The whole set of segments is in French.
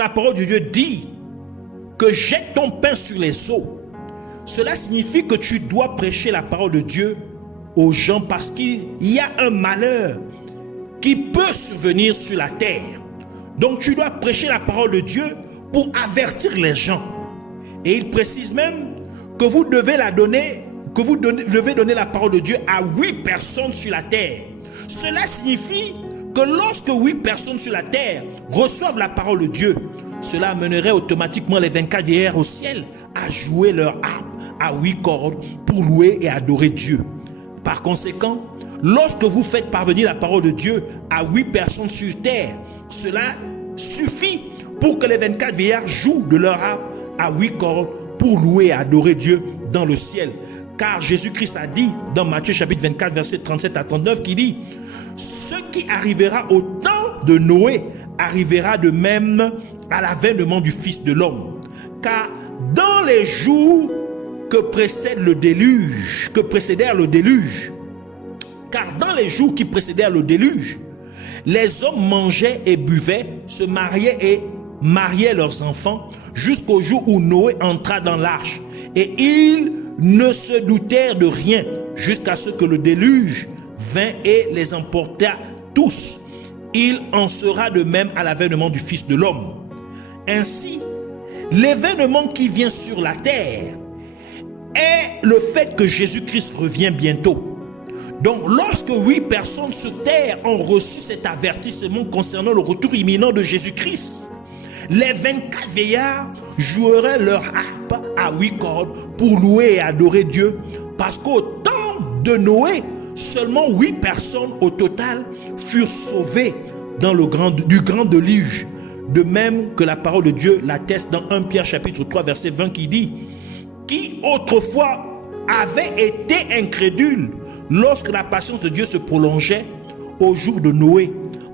la parole de Dieu dit que jette ton pain sur les eaux, cela signifie que tu dois prêcher la parole de Dieu aux gens parce qu'il y a un malheur qui peut survenir sur la terre. Donc tu dois prêcher la parole de Dieu pour avertir les gens. Et il précise même que vous devez devez donner la parole de Dieu à 8 personnes sur la terre. Cela signifie que lorsque 8 personnes sur la terre reçoivent la parole de Dieu, cela amènerait automatiquement les 24 vieillards au ciel à jouer leur harpe à 8 cordes pour louer et adorer Dieu. Par conséquent, lorsque vous faites parvenir la parole de Dieu à 8 personnes sur terre, cela suffit pour que les 24 vieillards jouent de leur harpe à 8 cordes pour louer et adorer Dieu dans le ciel. Car Jésus-Christ a dit dans Matthieu chapitre 24 versets 37 à 39 qui dit « Ce qui arrivera au temps de Noé arrivera de même à l'avènement du Fils de l'homme. Car dans les jours que précédèrent le déluge, car dans les jours qui précédèrent le déluge, les hommes mangeaient et buvaient, se mariaient et mariaient leurs enfants, jusqu'au jour où Noé entra dans l'arche. Et ils ne se doutèrent de rien, jusqu'à ce que le déluge vint et les emporta tous. Il en sera de même à l'avènement du Fils de l'homme. Ainsi, l'événement qui vient sur la terre est le fait que Jésus-Christ revient bientôt. Donc, lorsque 8 personnes sur terre ont reçu cet avertissement concernant le retour imminent de Jésus-Christ, les 24 vieillards joueraient leur harpe à 8 cordes pour louer et adorer Dieu, parce qu'au temps de Noé, seulement 8 personnes au total furent sauvées dans du grand déluge. De même que la parole de Dieu l'atteste dans 1 Pierre chapitre 3 verset 20 qui dit « Qui autrefois avait été incrédule lorsque la patience de Dieu se prolongeait au jour de Noé,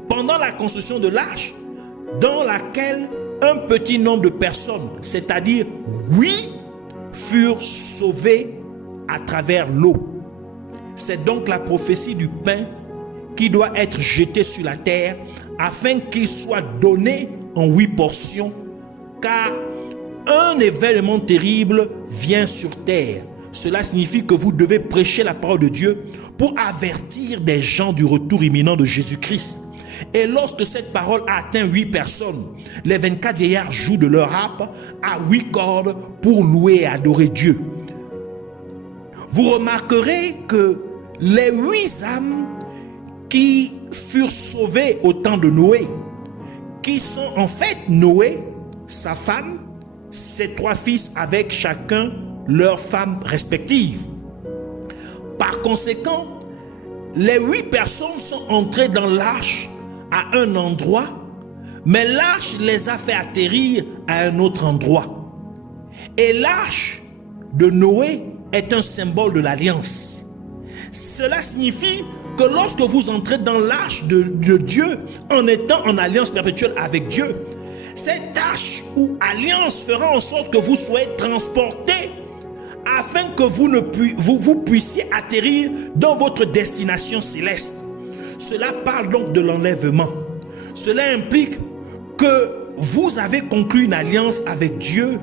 pendant la construction de l'arche, dans laquelle un petit nombre de personnes, c'est-à-dire 8, furent sauvées à travers l'eau. » C'est donc la prophétie du pain qui doit être jeté sur la terre afin qu'il soit donné en 8 portions, car un événement terrible vient sur terre. Cela signifie que vous devez prêcher la parole de Dieu pour avertir des gens du retour imminent de Jésus-Christ. Et lorsque cette parole atteint 8 personnes, les 24 vieillards jouent de leur harpe à 8 cordes pour louer et adorer Dieu. Vous remarquerez que les 8 âmes qui furent sauvées au temps de Noé, qui sont en fait Noé, sa femme, ses 3 fils avec chacun leurs femmes respectives. Par conséquent, les 8 personnes sont entrées dans l'arche à un endroit, mais l'arche les a fait atterrir à un autre endroit. Et l'arche de Noé est un symbole de l'alliance. Cela signifie que lorsque vous entrez dans l'arche de Dieu, en étant en alliance perpétuelle avec Dieu, cette arche ou alliance fera en sorte que vous soyez transportés afin que vous puissiez atterrir dans votre destination céleste. Cela parle donc de l'enlèvement. Cela implique que vous avez conclu une alliance avec Dieu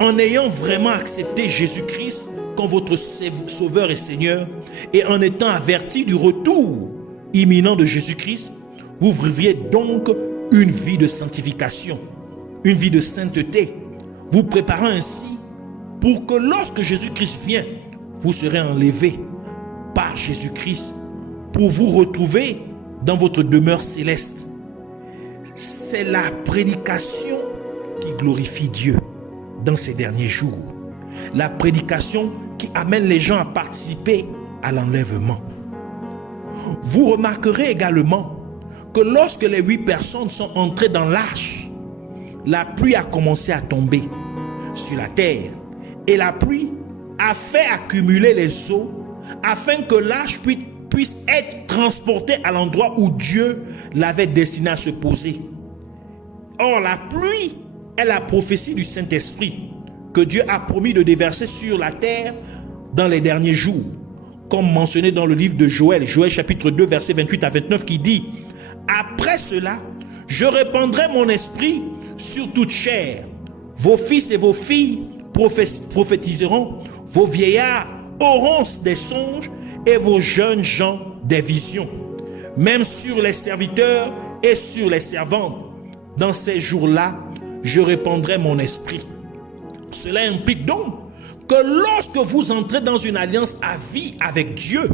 en ayant vraiment accepté Jésus-Christ comme votre Sauveur et Seigneur, et en étant averti du retour imminent de Jésus-Christ, vous viviez donc une vie de sanctification, une vie de sainteté, vous préparant ainsi pour que lorsque Jésus-Christ vient, vous serez enlevés par Jésus-Christ pour vous retrouver dans votre demeure céleste. C'est la prédication qui glorifie Dieu dans ces derniers jours. La prédication qui amène les gens à participer à l'enlèvement. Vous remarquerez également que lorsque les 8 personnes sont entrées dans l'arche, la pluie a commencé à tomber sur la terre. Et la pluie a fait accumuler les eaux afin que l'arche puisse être transportée à l'endroit où Dieu l'avait destiné à se poser. Or, la pluie est la prophétie du Saint-Esprit que Dieu a promis de déverser sur la terre dans les derniers jours, comme mentionné dans le livre de Joël, Joël chapitre 2, versets 28 à 29, qui dit « Après cela, je répandrai mon esprit sur toute chair. Vos fils et vos filles prophétiseront, vos vieillards auront des songes et vos jeunes gens des visions. Même sur les serviteurs et sur les servantes, dans ces jours-là, je répandrai mon esprit. Cela implique donc que lorsque vous entrez dans une alliance à vie avec Dieu,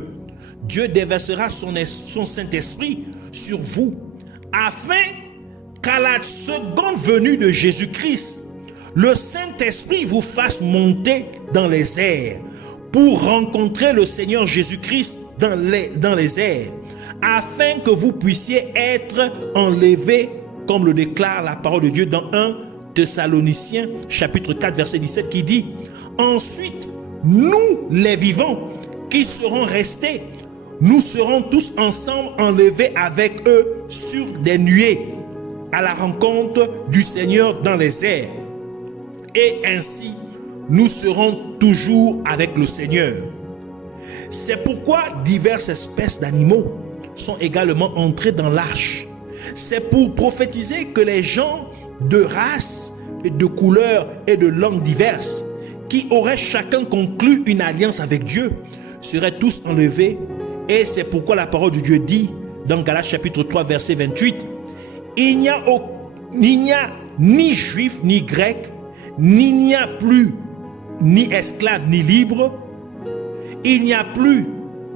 Dieu déversera son Saint-Esprit sur vous, afin qu'à la seconde venue de Jésus-Christ, le Saint-Esprit vous fasse monter dans les airs pour rencontrer le Seigneur Jésus-Christ dans les airs, afin que vous puissiez être enlevés, comme le déclare la parole de Dieu dans 1 Thessaloniciens chapitre 4 verset 17 qui dit: ensuite, nous les vivants qui serons restés, nous serons tous ensemble enlevés avec eux sur des nuées à la rencontre du Seigneur dans les airs. Et ainsi, nous serons toujours avec le Seigneur. C'est pourquoi diverses espèces d'animaux sont également entrés dans l'arche. C'est pour prophétiser que les gens de races, de couleurs et de langues diverses, qui auraient chacun conclu une alliance avec Dieu, seraient tous enlevés. Et c'est pourquoi la parole de Dieu dit dans Galates chapitre 3 verset 28: il n'y a ni juif ni grec, il n'y a plus ni esclave ni libre, il n'y a plus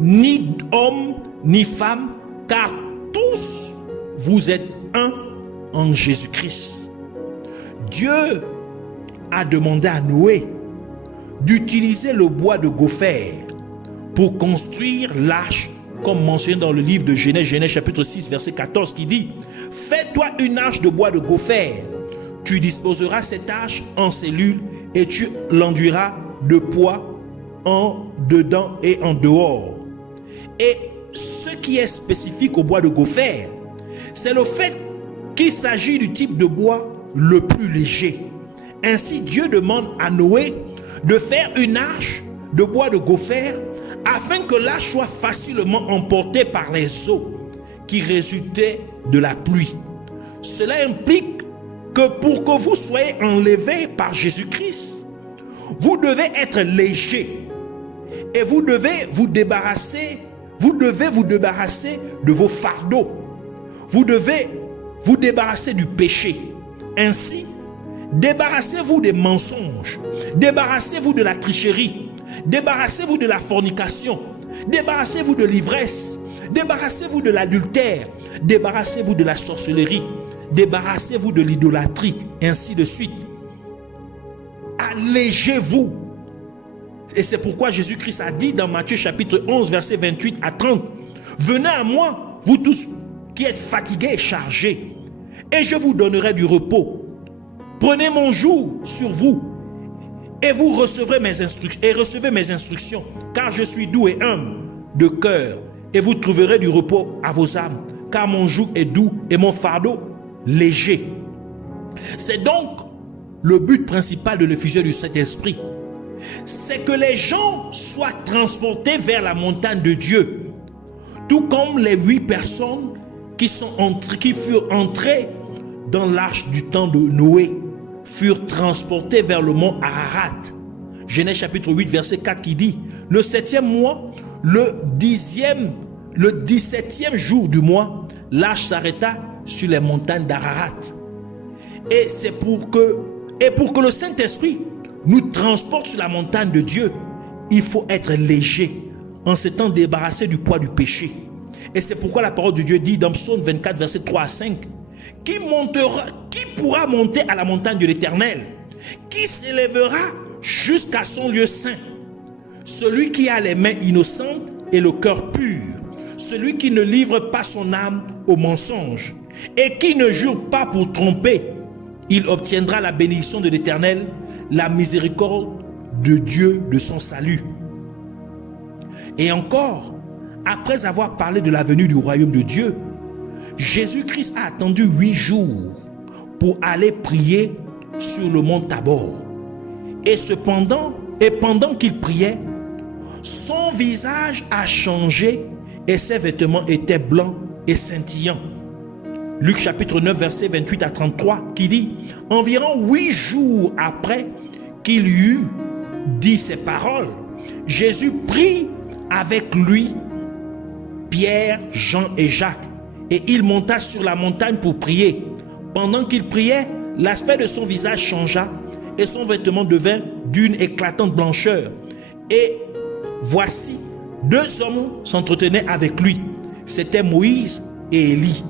ni homme ni femme, car tous vous êtes un en Jésus-Christ. Dieu a demandé à Noé d'utiliser le bois de gopher pour construire l'arche, comme mentionné dans le livre de Genèse chapitre 6 verset 14 qui dit: fais-toi une arche de bois de gopher, tu disposeras cette arche en cellules et tu l'enduiras de poids en dedans et en dehors. Et ce qui est spécifique au bois de gopher, c'est le fait qu'il s'agit du type de bois le plus léger. Ainsi, Dieu demande à Noé de faire une arche de bois de gopher afin que l'arche soit facilement emportée par les eaux qui résultaient de la pluie. Cela implique que pour que vous soyez enlevés par Jésus-Christ, vous devez être léger et vous devez vous débarrasser de vos fardeaux. Vous devez vous débarrasser du péché. Ainsi, débarrassez-vous des mensonges, débarrassez-vous de la tricherie, débarrassez-vous de la fornication, débarrassez-vous de l'ivresse, débarrassez-vous de l'adultère, débarrassez-vous de la sorcellerie, débarrassez-vous de l'idolâtrie, ainsi de suite. Allégez-vous. Et c'est pourquoi Jésus-Christ a dit dans Matthieu chapitre 11 verset 28 à 30: venez à moi, vous tous qui êtes fatigués et chargés, et je vous donnerai du repos. Prenez mon joug sur vous et vous recevrez recevez mes instructions, car je suis doux et humble de cœur, et vous trouverez du repos à vos âmes, car mon joug est doux et mon fardeau léger. C'est donc le but principal de l'effusion du Saint-Esprit, c'est que les gens soient transportés vers la montagne de Dieu, tout comme les 8 personnes qui furent entrées dans l'arche du temps de Noé furent transportés vers le mont Ararat. Genèse chapitre 8 verset 4 qui dit: le 7e mois, le 17e jour du mois, l'arche s'arrêta sur les montagnes d'Ararat. Et pour que le Saint-Esprit nous transporte sur la montagne de Dieu, il faut être léger en s'étant débarrassé du poids du péché. Et c'est pourquoi la parole de Dieu dit dans Psaume 24 verset 3 à 5: qui pourra monter à la montagne de l'Éternel? Qui s'élèvera jusqu'à son lieu saint? Celui qui a les mains innocentes et le cœur pur, celui qui ne livre pas son âme au mensonge et qui ne jure pas pour tromper. Il obtiendra la bénédiction de l'Éternel, la miséricorde de Dieu de son salut. Et encore, après avoir parlé de la venue du royaume de Dieu, Jésus-Christ a attendu 8 jours pour aller prier sur le mont Tabor. Et pendant qu'il priait, son visage a changé et ses vêtements étaient blancs et scintillants. Luc chapitre 9, verset 28 à 33, qui dit, environ 8 jours après qu'il eut dit ces paroles, Jésus prit avec lui Pierre, Jean et Jacques, et il monta sur la montagne pour prier. Pendant qu'il priait, l'aspect de son visage changea, et son vêtement devint d'une éclatante blancheur. Et voici, 2 hommes s'entretenaient avec lui. C'étaient Moïse et Élie,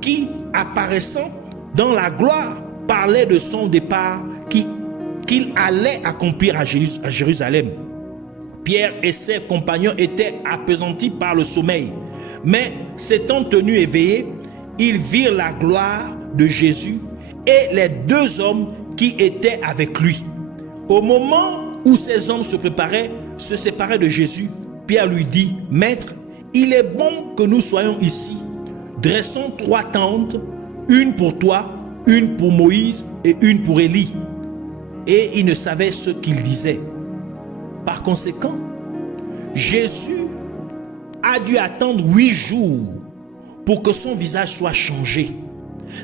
qui, apparaissant dans la gloire, parlaient de son départ qu'il allait accomplir à Jérusalem. Pierre et ses compagnons étaient appesantis par le sommeil, mais s'étant tenus éveillés, ils virent la gloire de Jésus et les 2 hommes qui étaient avec lui. Au moment où ces hommes se séparaient de Jésus, Pierre lui dit, « Maître, il est bon que nous soyons ici. Dressons 3 tentes, une pour toi, une pour Moïse et une pour Élie. » Et il ne savait ce qu'il disait. Par conséquent, Jésus a dû attendre 8 jours pour que son visage soit changé,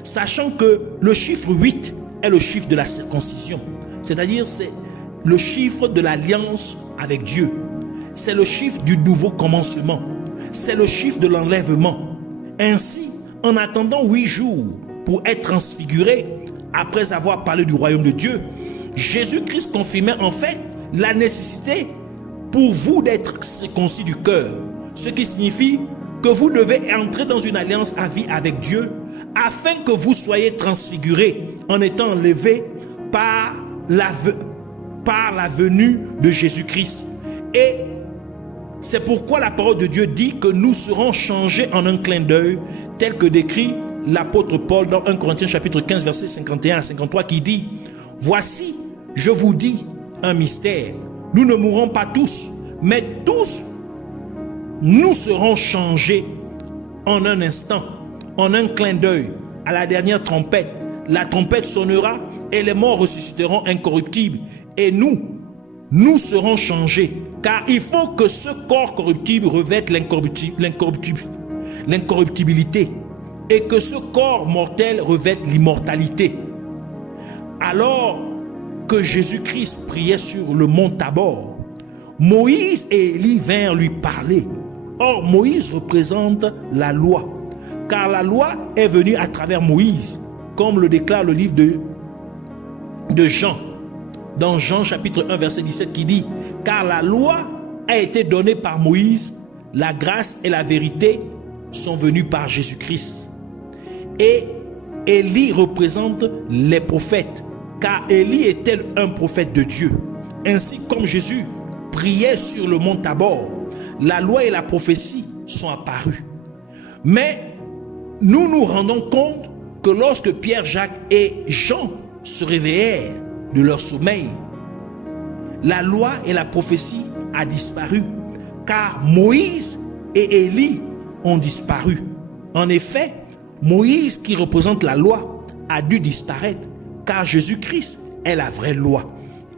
sachant que le chiffre 8 est le chiffre de la circoncision, c'est-à-dire c'est le chiffre de l'alliance avec Dieu, c'est le chiffre du nouveau commencement, c'est le chiffre de l'enlèvement. Ainsi, en attendant 8 jours pour être transfiguré, après avoir parlé du royaume de Dieu, Jésus-Christ confirmait en fait la nécessité pour vous d'être circoncis du cœur, ce qui signifie que vous devez entrer dans une alliance à vie avec Dieu afin que vous soyez transfigurés en étant enlevés par la venue de Jésus-Christ. Et c'est pourquoi la parole de Dieu dit que nous serons changés en un clin d'œil, tel que décrit l'apôtre Paul dans 1 Corinthiens chapitre 15 versets 51 à 53 qui dit, « Voici, je vous dis un mystère, nous ne mourrons pas tous, mais tous nous serons changés en un instant, en un clin d'œil, à la dernière trompette. La trompette sonnera et les morts ressusciteront incorruptibles. Et nous serons changés. Car il faut que ce corps corruptible revête l'incorruptibilité et que ce corps mortel revête l'immortalité. » Alors que Jésus-Christ priait sur le mont Tabor, Moïse et Élie vinrent lui parler. Or, Moïse représente la loi, car la loi est venue à travers Moïse, comme le déclare le livre de Jean, dans Jean chapitre 1 verset 17 qui dit, « Car la loi a été donnée par Moïse, la grâce et la vérité sont venues par Jésus-Christ. » Et Élie représente les prophètes, car Élie était un prophète de Dieu. Ainsi comme Jésus priait sur le mont Tabor, la loi et la prophétie sont apparues. Mais nous nous rendons compte que lorsque Pierre, Jacques et Jean se réveillèrent de leur sommeil, la loi et la prophétie a disparu, car Moïse et Élie ont disparu. En effet, Moïse, qui représente la loi, a dû disparaître, car Jésus-Christ est la vraie loi.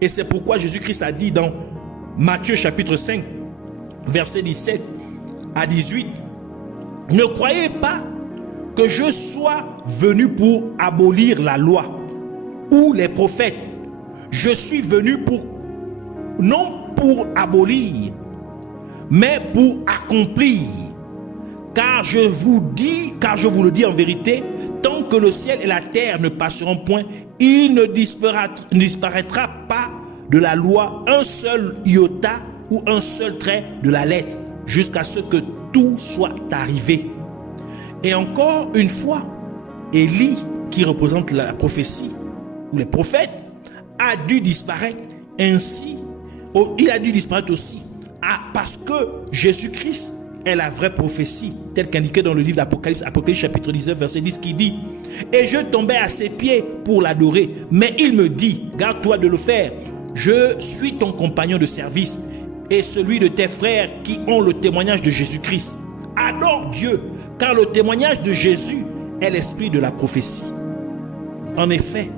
Et c'est pourquoi Jésus-Christ a dit dans Matthieu chapitre 5, verset 17 à 18, « Ne croyez pas que je sois venu pour abolir la loi ou les prophètes. Je suis venu non pour abolir, mais pour accomplir. Car je vous le dis en vérité, tant que le ciel et la terre ne passeront point, il ne disparaîtra pas de la loi un seul iota ou un seul trait de la lettre, jusqu'à ce que tout soit arrivé. » Et encore une fois, Élie, qui représente la prophétie ou les prophètes, a dû disparaître ainsi. Il a dû disparaître aussi parce que Jésus-Christ est la vraie prophétie, telle qu'indiquée dans le livre d'Apocalypse, Apocalypse chapitre 19, verset 10, qui dit « Et je tombais à ses pieds pour l'adorer, mais il me dit, garde-toi de le faire, je suis ton compagnon de service et celui de tes frères qui ont le témoignage de Jésus-Christ. Adore Dieu, car le témoignage de Jésus est l'esprit de la prophétie. » En effet,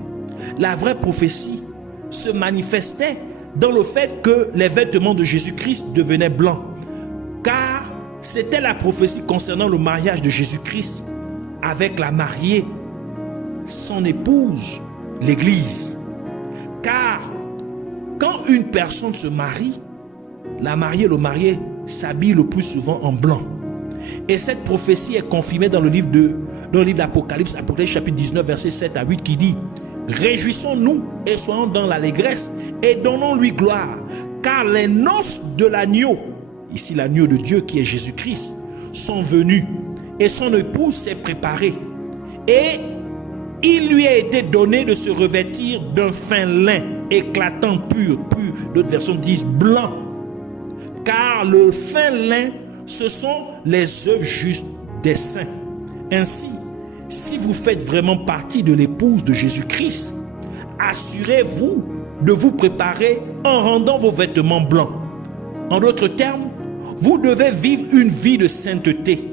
la vraie prophétie se manifestait dans le fait que les vêtements de Jésus-Christ devenaient blancs, car c'était la prophétie concernant le mariage de Jésus-Christ avec la mariée, son épouse, l'Église. Car quand une personne se marie, la mariée, le marié s'habille le plus souvent en blanc. Et cette prophétie est confirmée dans le livre d'Apocalypse, Apocalypse chapitre 19, versets 7 à 8, qui dit: réjouissons-nous et soyons dans l'allégresse et donnons-lui gloire, car les noces de l'agneau, ici l'agneau de Dieu qui est Jésus-Christ, sont venues et son épouse s'est préparée. Et il lui a été donné de se revêtir d'un fin lin éclatant, pur, d'autres versions disent blanc, car le fin lin, ce sont les œuvres justes des saints. Ainsi, si vous faites vraiment partie de l'épouse de Jésus-Christ, assurez-vous de vous préparer en rendant vos vêtements blancs. En d'autres termes, vous devez vivre une vie de sainteté.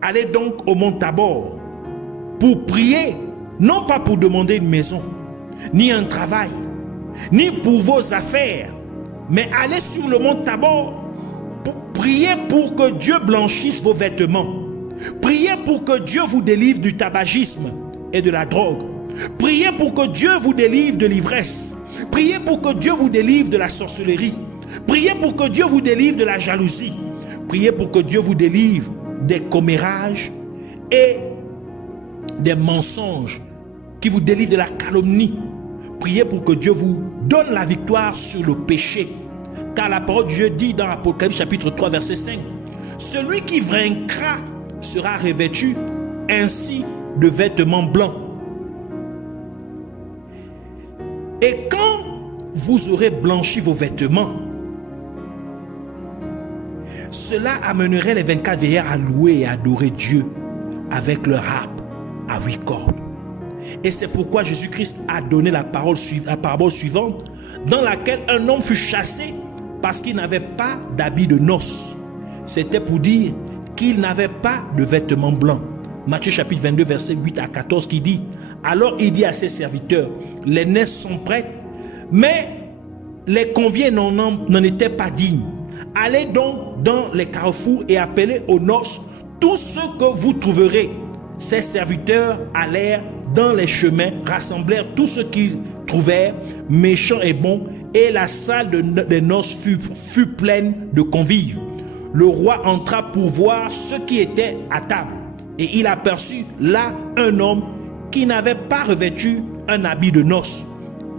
Allez donc au mont Tabor pour prier, non pas pour demander une maison, ni un travail, ni pour vos affaires, mais allez sur le mont Tabor pour prier pour que Dieu blanchisse vos vêtements. Priez pour que Dieu vous délivre du tabagisme et de la drogue. Priez pour que Dieu vous délivre de l'ivresse. Priez pour que Dieu vous délivre de la sorcellerie. Priez pour que Dieu vous délivre de la jalousie. Priez pour que Dieu vous délivre des commérages et des mensonges, qui vous délivre de la calomnie. Priez pour que Dieu vous donne la victoire sur le péché. Car la parole de Dieu dit dans Apocalypse chapitre 3 verset 5, celui qui vaincra sera revêtu ainsi de vêtements blancs. Et quand vous aurez blanchi vos vêtements, cela amènerait les 24 vieillards à louer et à adorer Dieu avec leur harpe à 8 cordes. Et c'est pourquoi Jésus-Christ a donné la parabole suivante, dans laquelle un homme fut chassé parce qu'il n'avait pas d'habit de noces. C'était pour dire qu'il n'avait pas de vêtements blancs. Matthieu chapitre 22 verset 8 à 14 qui dit: alors il dit à ses serviteurs, les noces sont prêtes, mais les conviés n'en étaient pas dignes. Allez donc dans les carrefours et appelez aux noces tous ceux que vous trouverez. Ses serviteurs allèrent dans les chemins, rassemblèrent tous ceux qu'ils trouvèrent, méchants et bons, et la salle des noces fut pleine de convives. Le roi entra pour voir ceux qui étaient à table, et il aperçut là un homme qui n'avait pas revêtu un habit de noces.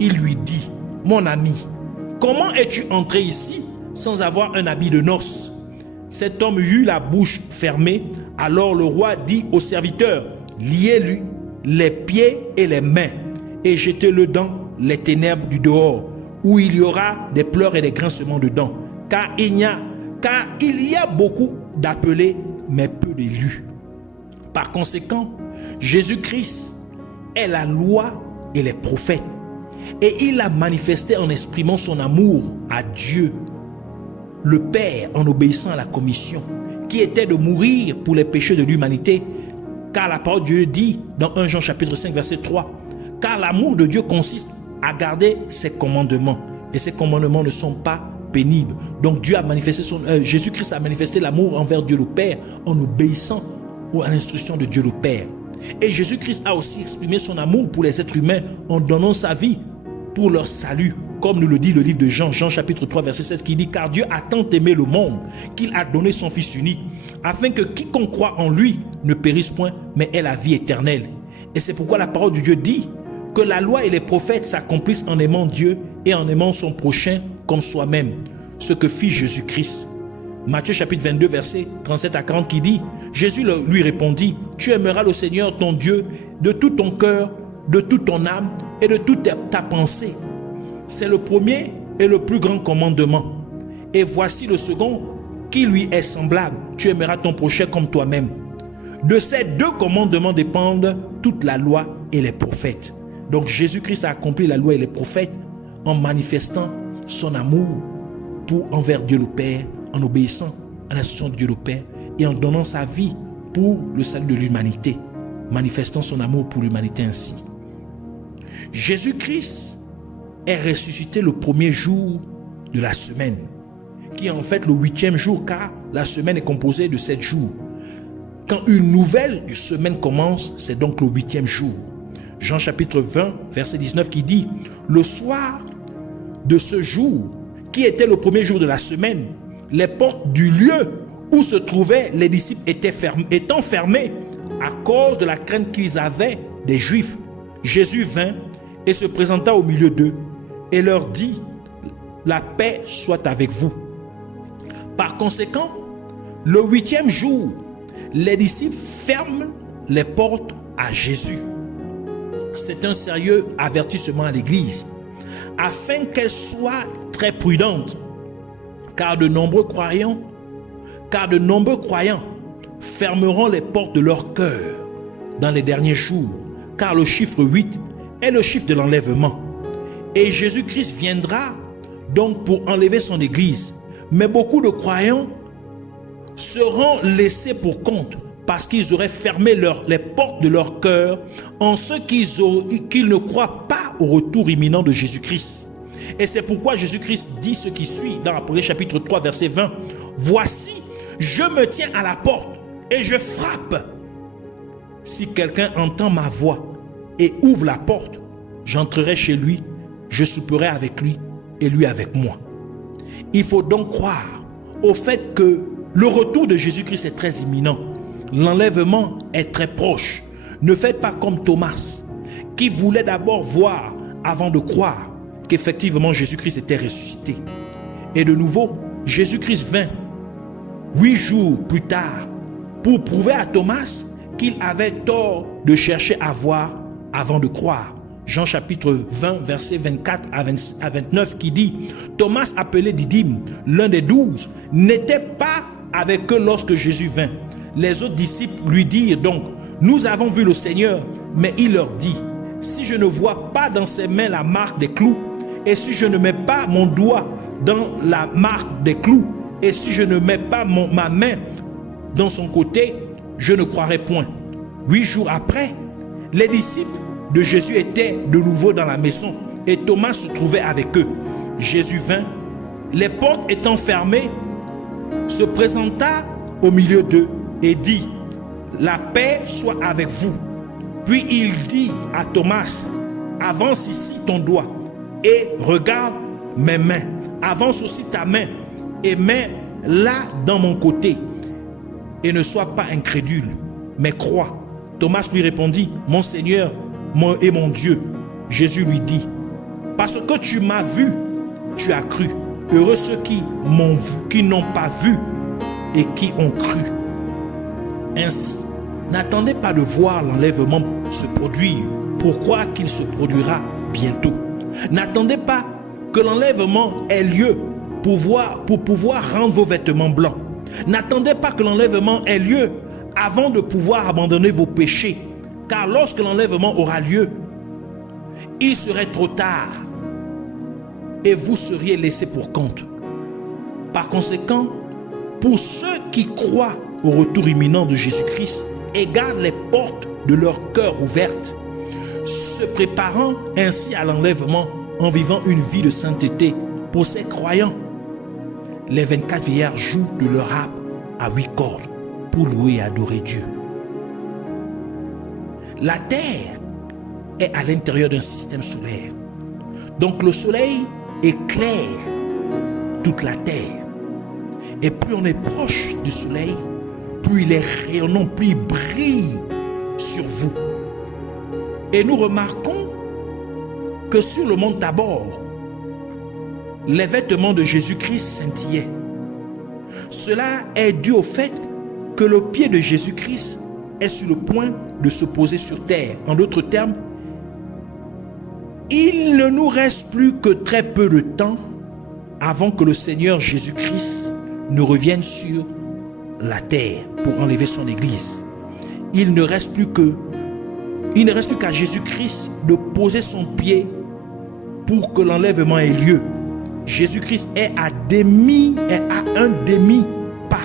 Il lui dit: mon ami, comment es-tu entré ici sans avoir un habit de noces? Cet homme eut la bouche fermée. Alors le roi dit aux serviteurs: liez-lui les pieds et les mains et jetez-le dans les ténèbres du dehors, où il y aura des pleurs et des grincements dedans, car il y a beaucoup d'appelés mais peu d'élus. Par conséquent, Jésus-Christ est la loi et les prophètes, et il a manifesté en exprimant son amour à Dieu le Père, en obéissant à la commission qui était de mourir pour les péchés de l'humanité. Car la parole de Dieu dit dans 1 Jean chapitre 5 verset 3, car l'amour de Dieu consiste à garder ses commandements, et ces commandements ne sont pas pénibles. Donc Dieu a manifesté Jésus-Christ a manifesté l'amour envers Dieu le Père en obéissant à l'instruction de Dieu le Père. Et Jésus-Christ a aussi exprimé son amour pour les êtres humains en donnant sa vie pour leur salut, comme nous le dit le livre de Jean, Jean chapitre 3 verset 7 qui dit: car Dieu a tant aimé le monde qu'il a donné son Fils unique, afin que quiconque croit en lui ne périsse point, mais ait la vie éternelle. Et c'est pourquoi la parole de Dieu dit que la loi et les prophètes s'accomplissent en aimant Dieu et en aimant son prochain comme soi-même, ce que fit Jésus-Christ. Matthieu chapitre 22 verset 37 à 40 qui dit: Jésus lui répondit: tu aimeras le Seigneur ton Dieu de tout ton cœur, de toute ton âme et de toute ta pensée. C'est le premier et le plus grand commandement. Et voici le second qui lui est semblable: tu aimeras ton prochain comme toi-même. De ces deux commandements dépendent toute la loi et les prophètes. Donc Jésus-Christ a accompli la loi et les prophètes en manifestant son amour envers Dieu le Père, en obéissant à l'instruction de Dieu le Père et en donnant sa vie pour le salut de l'humanité, manifestant son amour pour l'humanité ainsi. Jésus-Christ est ressuscité le premier jour de la semaine, qui est en fait le 8e jour, car la semaine est composée de 7 jours. quand une nouvelle semaine commence, c'est donc le 8e jour. Jean chapitre 20, verset 19 qui dit, le soir de ce jour, qui était le premier jour de la semaine, les portes du lieu où se trouvaient les disciples étant fermées à cause de la crainte qu'ils avaient des Juifs. Jésus vint et se présenta au milieu d'eux et leur dit, la paix soit avec vous. Par conséquent, le 8e jour, les disciples ferment les portes à Jésus. C'est un sérieux avertissement à l'Église, afin qu'elle soit très prudente, car de nombreux croyants fermeront les portes de leur cœur dans les derniers jours, car le chiffre 8 est le chiffre de l'enlèvement. Et Jésus-Christ viendra donc pour enlever son Église. Mais beaucoup de croyants seront laissés pour compte parce qu'ils auraient fermé les portes de leur cœur en ce qu'ils ne croient pas au retour imminent de Jésus-Christ. Et c'est pourquoi Jésus-Christ dit ce qui suit dans Apocalypse chapitre 3 verset 20. Voici, je me tiens à la porte et je frappe. Si quelqu'un entend ma voix et ouvre la porte, j'entrerai chez lui, je souperai avec lui et lui avec moi. Il faut donc croire au fait que le retour de Jésus-Christ est très imminent. L'enlèvement est très proche. Ne faites pas comme Thomas, qui voulait d'abord voir avant de croire qu'effectivement Jésus-Christ était ressuscité. Et de nouveau, Jésus-Christ vint 8 jours plus tard pour prouver à Thomas qu'il avait tort de chercher à voir avant de croire. Jean chapitre 20, verset 24 à 29 qui dit, Thomas appelé Didyme, l'un des 12, n'était pas avec eux lorsque Jésus vint. Les autres disciples lui dirent donc, nous avons vu le Seigneur. Mais il leur dit, si je ne vois pas dans ses mains la marque des clous, et si je ne mets pas mon doigt dans la marque des clous, et si je ne mets pas ma main dans son côté, je ne croirai point. 8 jours après, les disciples de Jésus étaient de nouveau dans la maison et Thomas se trouvait avec eux. Jésus vint, les portes étant fermées, se présenta au milieu d'eux et dit, la paix soit avec vous. Puis il dit à Thomas, avance ici ton doigt et regarde mes mains. Avance aussi ta main et mets-la dans mon côté. Et ne sois pas incrédule, mais crois. Thomas lui répondit, mon Seigneur et mon Dieu. Jésus lui dit, parce que tu m'as vu, tu as cru. Heureux ceux qui n'ont pas vu et qui ont cru. Ainsi, n'attendez pas de voir l'enlèvement se produire pour croire qu'il se produira bientôt. N'attendez pas que l'enlèvement ait lieu pour pouvoir rendre vos vêtements blancs. N'attendez pas que l'enlèvement ait lieu avant de pouvoir abandonner vos péchés. Car lorsque l'enlèvement aura lieu, il serait trop tard et vous seriez laissés pour compte. Par conséquent, pour ceux qui croient au retour imminent de Jésus-Christ et gardent les portes de leur cœur ouvertes, se préparant ainsi à l'enlèvement en vivant une vie de sainteté pour ces croyants, les 24 vieillards jouent de leur harpe à 8 cordes pour louer et adorer Dieu. La terre est à l'intérieur d'un système solaire. Donc le soleil éclaire toute la terre. Et plus on est proche du soleil, plus il est rayonnant, plus il brille sur vous. Et nous remarquons que sur le mont Tabor, les vêtements de Jésus-Christ scintillaient. Cela est dû au fait que le pied de Jésus-Christ est sur le point de se poser sur terre. En d'autres termes, il ne nous reste plus que très peu de temps avant que le Seigneur Jésus-Christ ne revienne sur la terre pour enlever son Église. Il ne reste plus qu'à Jésus-Christ de poser son pied pour que l'enlèvement ait lieu. Jésus-Christ est à un demi-pas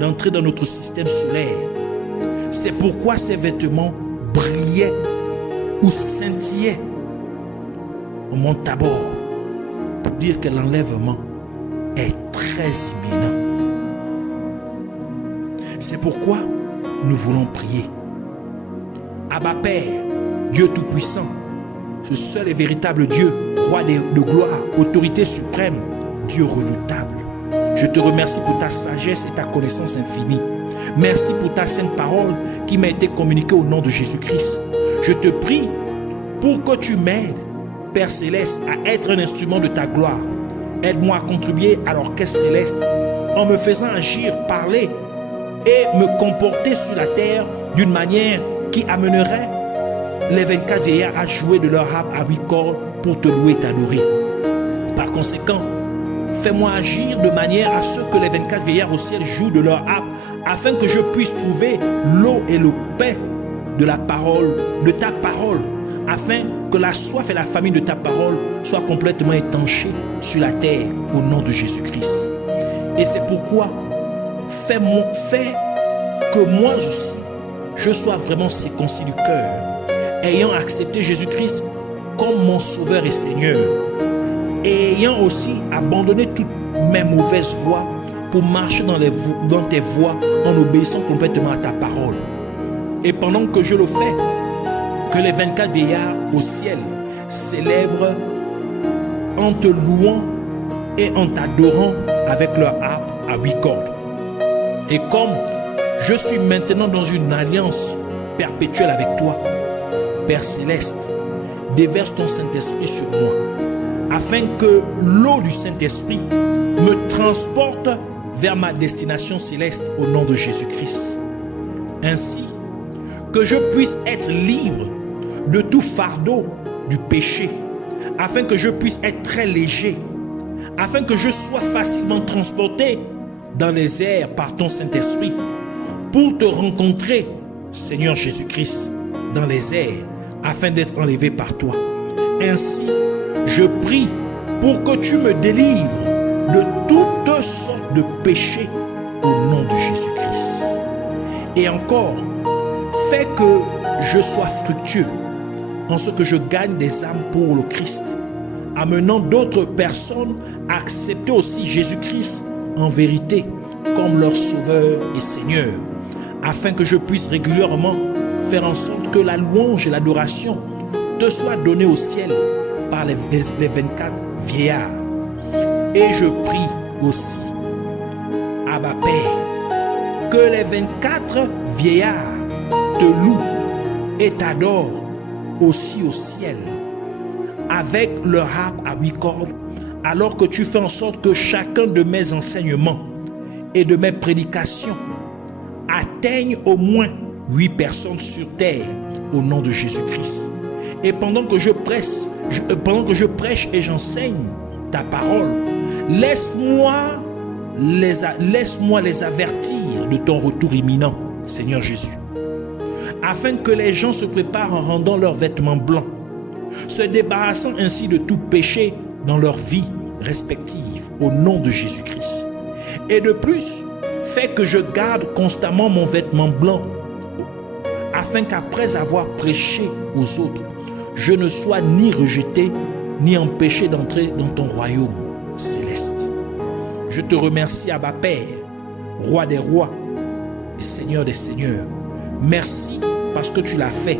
d'entrer dans notre système solaire. C'est pourquoi ses vêtements brillaient ou scintillaient au mont Tabor, pour dire que l'enlèvement est très imminent. C'est pourquoi nous voulons prier. Abba Père, Dieu Tout-Puissant, ce seul et véritable Dieu, Roi de gloire, autorité suprême, Dieu redoutable. Je te remercie pour ta sagesse et ta connaissance infinie. Merci pour ta sainte parole qui m'a été communiquée au nom de Jésus-Christ. Je te prie pour que tu m'aides, Père Céleste, à être un instrument de ta gloire. Aide-moi à contribuer à l'orchestre céleste en me faisant agir, parler et me comporter sur la terre d'une manière qui amènerait les 24 vieillards à jouer de leur harpe à 8 cordes pour te louer et t'adorer. Par conséquent, fais-moi agir de manière à ce que les 24 vieillards au ciel jouent de leur harpe afin que je puisse trouver l'eau et le pain de la parole, de ta parole, afin que la soif et la famine de ta parole soient complètement étanchées sur la terre au nom de Jésus-Christ. Et c'est pourquoi fais que moi aussi, je sois vraiment circoncis du cœur, ayant accepté Jésus-Christ comme mon Sauveur et Seigneur, et ayant aussi abandonné toutes mes mauvaises voies pour marcher dans tes voies en obéissant complètement à ta parole. Et pendant que je le fais, que les 24 vieillards au ciel célèbrent en te louant et en t'adorant avec leur harpe à 8 cordes. Et comme je suis maintenant dans une alliance perpétuelle avec toi, Père Céleste, déverse ton Saint-Esprit sur moi, afin que l'eau du Saint-Esprit me transporte vers ma destination céleste au nom de Jésus-Christ. Ainsi, que je puisse être libre de tout fardeau du péché, afin que je puisse être très léger, afin que je sois facilement transporté dans les airs par ton Saint-Esprit, pour te rencontrer, Seigneur Jésus-Christ, dans les airs, afin d'être enlevé par toi. Ainsi, je prie pour que tu me délivres de toutes sortes de péchés au nom de Jésus-Christ. Et encore, fais que je sois fructueux en ce que je gagne des âmes pour le Christ, amenant d'autres personnes à accepter aussi Jésus-Christ en vérité comme leur Sauveur et Seigneur, afin que je puisse régulièrement faire en sorte que la louange et l'adoration te soient données au ciel par les 24 vieillards. Et je prie aussi, Abba Père, que les 24 vieillards te louent et t'adorent aussi au ciel avec leur harpe à 8 cordes, alors que tu fais en sorte que chacun de mes enseignements et de mes prédications atteigne au moins 8 personnes sur terre au nom de Jésus-Christ. Et pendant que je prêche et j'enseigne ta parole, laisse-moi les avertir de ton retour imminent, Seigneur Jésus, afin que les gens se préparent en rendant leurs vêtements blancs, se débarrassant ainsi de tout péché dans leur vie respective au nom de Jésus-Christ. Et de plus, fais que je garde constamment mon vêtement blanc, afin qu'après avoir prêché aux autres, je ne sois ni rejeté, ni empêché d'entrer dans ton royaume céleste. Je te remercie, Abba Père, Roi des rois et Seigneur des seigneurs. Merci parce que tu l'as fait.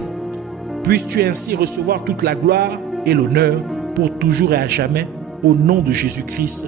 Puisses-tu ainsi recevoir toute la gloire et l'honneur pour toujours et à jamais, au nom de Jésus-Christ.